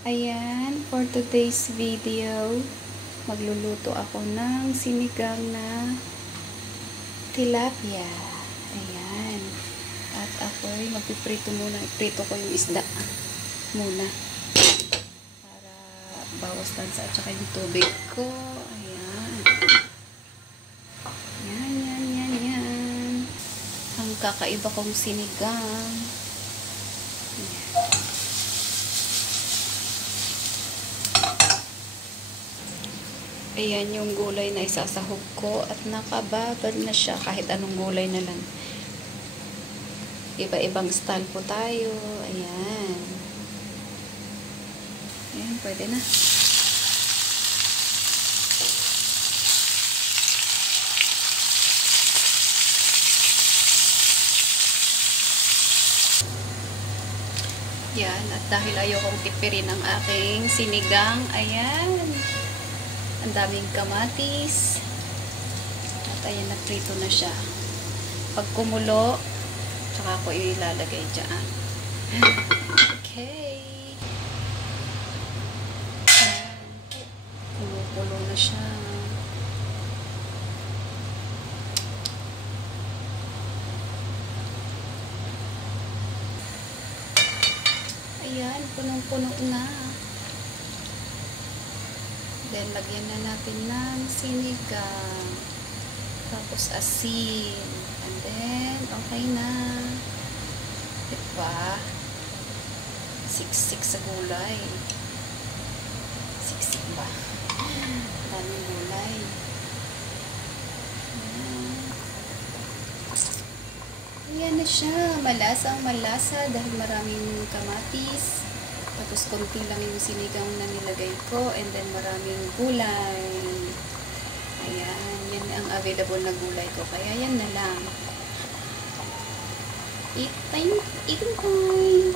Ayan, for today's video, magluluto ako ng sinigang na tilapia. Ayan. At ako'y magpiprito muna. Iprito ko yung isda muna. Para bawas tansa at saka yung tubig ko. Ayan. Yan. Ang kakaiba kong sinigang. Ayan. Ayan yung gulay na isasahog ko at nakababad na siya kahit anong gulay na lang. Iba-ibang style po tayo. Ayan. Ayan, pwede na. Yan, at dahil ayokong tipirin ang aking sinigang, ayan. Ang daming kamatis. At ayan, naprito na siya. Pag kumulo, saka ko ilalagay dyan. Okay. Ayan. Kumukulo na siya. Ayan, punong-puno na. Then, lagyan na natin ng sinigang. Tapos, asin. And then, okay na. Diba? Siksik sa gulay. Siksik ba? Daming gulay. Ayan na siya. Malasang malasa dahil maraming kamatis. Tapos, konti lang yung sinigang na nilagay ko. And then, maraming gulay. Ayan. Yan ang available na gulay ko. Kaya, yan na lang. Eating time.